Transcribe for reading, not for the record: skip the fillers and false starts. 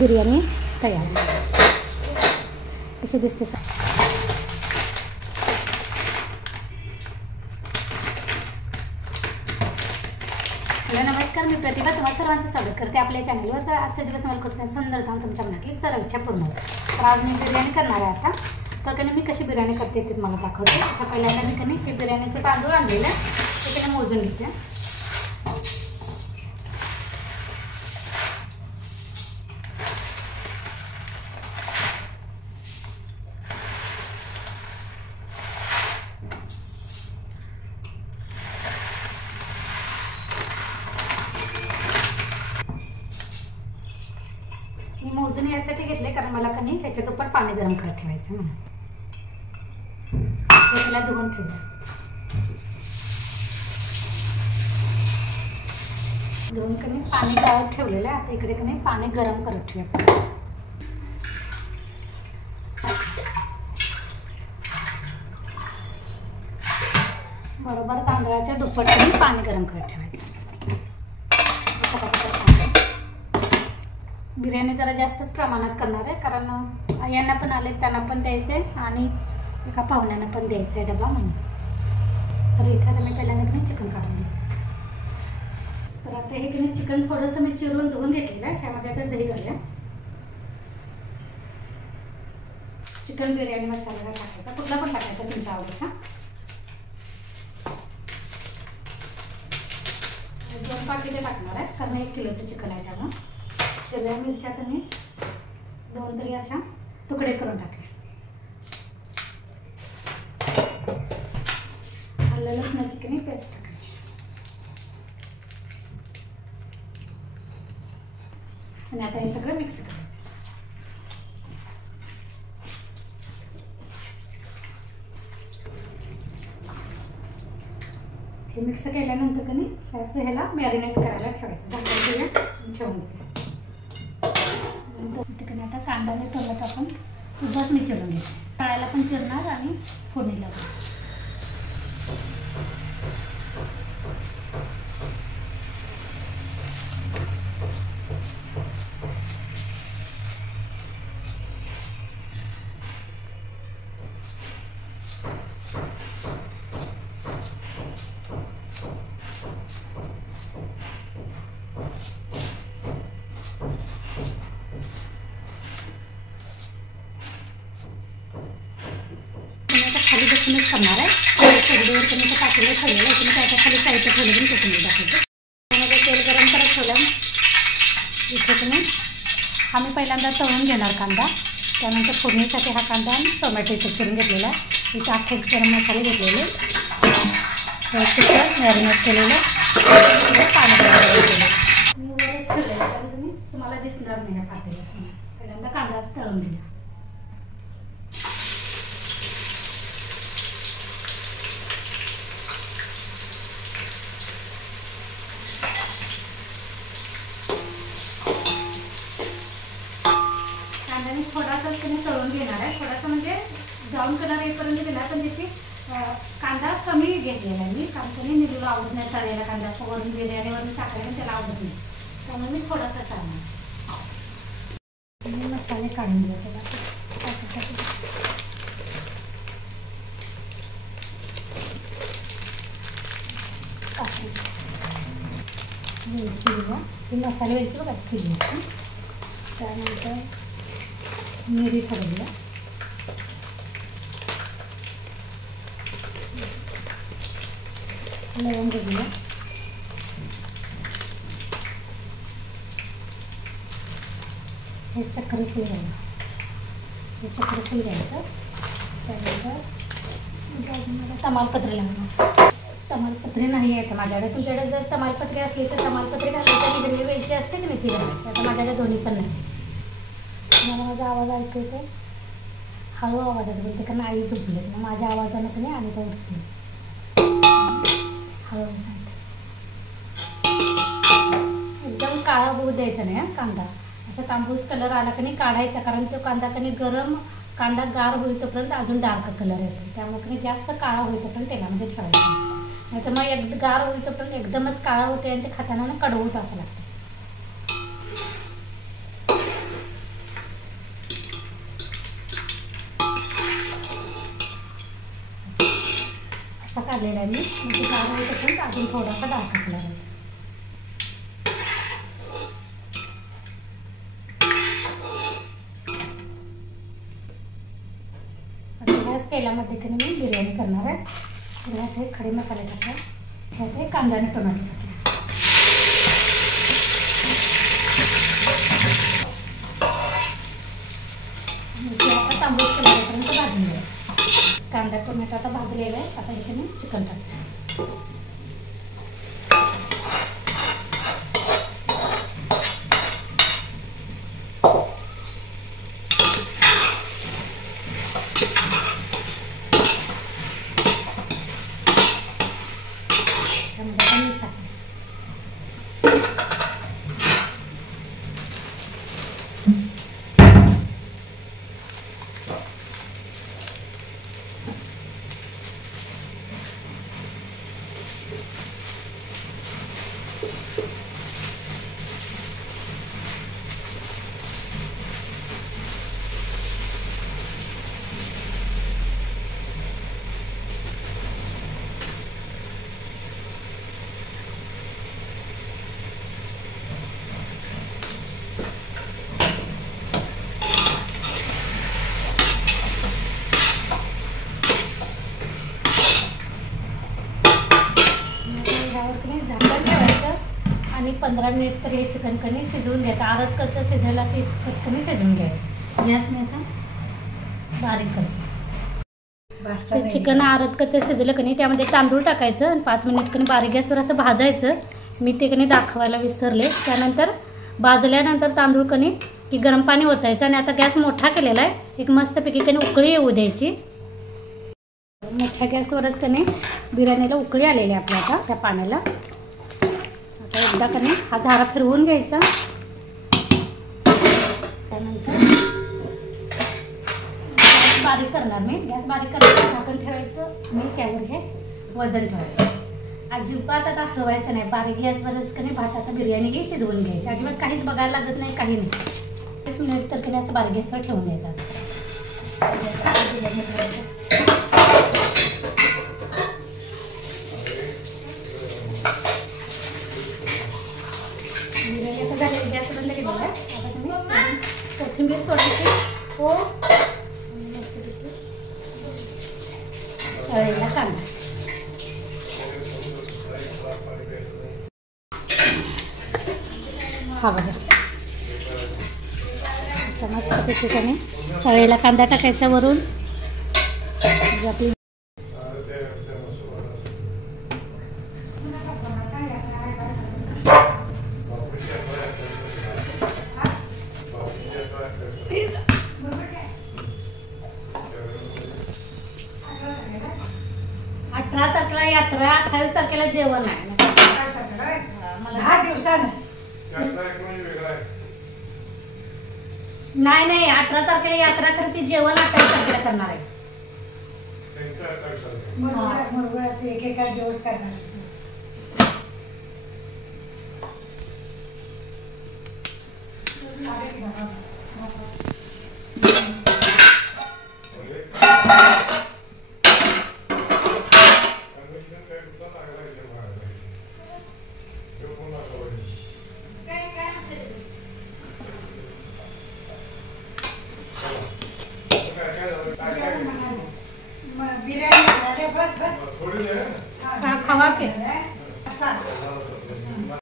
बिर्याणी तयार कशी दिसते सर? हॅलो नमस्कार, मी प्रतिभा तुम्हा सर्वांचं स्वागत करते आपल्या चॅनलवर। तर आजचा दिवस मला खूप सुंदर जाऊन तुमच्या मनातली सर्व इच्छा पूर्ण होईल। तर आज मी बिर्याणी करणार आहे आता। तर कधी मी कशी बिर्याणी करते ते तुम्हाला दाखवते। तर पहिल्यांदा मी कधी ते बिर्याणीचे तांदूळ आणलेले ते कधी मोजून घेते। मी मोजून यासाठी घेतले कारण मला कधी ह्याच्यात पण पाणी गरम करत ठेवायचं म्हणून त्याला धुवून ठेवलं। धुवून कधी पाणी गाळत ठेवलेलं आहे। आता इकडे कधी पाणी गरम करत ठेवूया। बरोबर तांदळाच्या दुप्पट कधी पाणी गरम करत ठेवायचं। बिर्याणी जरा जास्तच प्रमाणात करणार आहे कारण यांना पण आले त्यांना पण द्यायचे आणि एका पाहुण्यांना पण द्यायचं आहे डबा म्हणून। तर इथे आता मी पहिल्यांदा चिकन काढून घेते। तर आता हे की चिकन थोडंसं मी चिरून धुवून घेतलेलं आहे। ह्यामध्ये आता दही घालूया। चिकन बिर्याणी मसाला टाकायचा, कुठला पण टाकायचा तुमच्या आवडीचा। 2 पाकिटे टाकणार आहे कारण 1 किलोचं चिकन आहे त्यामुळे। हिरव्या मिरच्या कमी 2 तरी अशा तुकडे करून टाकले। आलं लसणाची कमी पेस्ट टाकायची आणि आता हे सगळं मिक्स करायचं। हे मिक्स केल्यानंतर कमी असं ह्याला मॅरिनेट करायला ठेवायचं। झाकण ठेवून द्या। आता कांदा आणि टोमॅटो आपण उभंच मी चिरून घेते। तळायला पण चिरणार आणि फोडणीला पण। खाली बसूनच करणार आहे। सगळीवर तुम्ही टाकलेलं ठेवलेलं आहे। तुम्ही त्याच्या खाली साईडला ठेवलं पण तुम्ही टाकायचं। त्यामध्ये तेल गरम करत ठेवलं। इथे तुम्ही आम्ही पहिल्यांदा तळून घेणार कांदा, त्यानंतर फोडणीसाठी हा कांदा आणि टोमॅटो इथे चिरून घेतलेला आहे। इथे अख्खे गरम मसाले घेतलेले, चिकन मॅरिनेट केलेलं, पाणी घेतलेलं मी वरच ठेवलेलं आहे। तुम्ही तुम्हाला दिसणार नाही आहे पातेल्यात। पहिल्यांदा कांदा तळून दिला। थोडासाच तुम्ही तळून घेणार आहे। थोडासा म्हणजे ब्राऊन कलर येईपर्यंत दिला, पण त्याची कांदा कमी घेतलेला आहे मी कारण तुम्ही निलूला आवडत नाही तळलेला कांदा। असं वरून बिर्याणीवरून टाकायला त्याला आवडत नाही, त्यामुळे मी थोडासा टाकणार। मी मसाले काढून घेते। वेलची मसाले वेलची बघा केली। त्यानंतर मिरी ठेवूया, लवंग घेऊया, हे चक्रफूल घ्यायचं। हे चक्रफूल घ्यायचं। त्यानंतर तमालपत्री लागणार। तमालपत्री नाही आहे तर माझ्याकडे। तुमच्याकडे जर तमालपत्री असली तर तमालपत्री घालायची आणि हिरवी वेलची असते की नाही ती घालायची। आता माझ्याकडे दोन्ही पण नाही। मला माझा आवाज ऐकू येतो, हळू आवाजात बोलते कारण आई झोपले। मग माझ्या आवाजानं पण आणि तो उठते हळू सांगते। एकदम काळा होऊ द्यायचा नाही कांदा। असं तांबूस कलर आला की नाही काढायचा कारण तो कांदा कधी गरम कांदा गार होईपर्यंत अजून डार्क कलर येतो। त्यामुळे जास्त काळा होईपर्यंत तेलामध्ये ठेवायचा, नाही तर मग गार होईपर्यंत एकदमच काळा होते आणि ते खाताना कडवट असं लागतं। रस्सा काढलेला आहे मी. म्हणजे गार होईल तसंच अजून थोडासा डाळ टाकणार आहे. ह्याच तेलामध्ये की मी बिर्याणी करणार आहे. ह्यात हे खडे मसाले टाकले, ह्यात हे कांदा आणि टोमॅटो टाकले. आता तांबूस केल्यापर्यंत भाजून घ्यायचं. कांदा टोमॅटो आता भाजलेला आहे. आता इथे मी चिकन टाकते. झाकण ठेवायचं आणि 15 मिनिट तरी हे चिकन कणी शिजवून घ्यायचं. अर्ध कच्चं शिजेल असं कणी शिजवून घ्यायचं. गॅस मी आता बारीक करते. चिकन अर्ध कच्चं शिजलं कणी त्यामध्ये तांदूळ टाकायचं आणि 5 मिनिट कणी बारीक गॅसवर असं भाजायचं. मी ते कणी दाखवायला विसरले. त्यानंतर भाजल्यानंतर तांदूळ कणी की गरम पाणी ओतायचं आणि आता गॅस मोठा केलेला आहे. एक मस्तपैकी कणी उकळी येऊ द्यायची. मोठ्या गॅसवरच कणी बिर्याणीला उकळी आलेली आहे आपल्या आता त्या पाण्याला. आता एकदा कणी हा झारा फिरवून घ्यायचा. त्यानंतर गॅस बारीक करणार मी. गॅस बारीक करण्याचं झाकण ठेवायचं आणि त्यावर हे वजन ठेवायचं. अजिबात आता हलवायचं नाही. बारीक गॅसवरच कणी भात आता बिर्याणी ही शिजवून घ्यायची. अजिबात काहीच बघायला लागत नाही, काही नाही. 30 मिनिट तर कणी असं बारीक गॅसवर ठेवून द्यायचं. बिर्याणी आता झालेली. गॅस बंद केलेला आहे. आता तुम्ही कोथिंबीर सोडायची. हो, तळलेला कांदा. हा बघा असं मस्तपैकी कणी तळलेला कांदा टाकायचा वरून. आपली तारखेला यात्रा, 28 तारखेला जेवण आहे. 10 दिवसानं नाही 18 तारखेला यात्रा करते. जेवण 28 तारखेला करणार आहे. एकेका दिवस करणार. बिर्याणी खावा के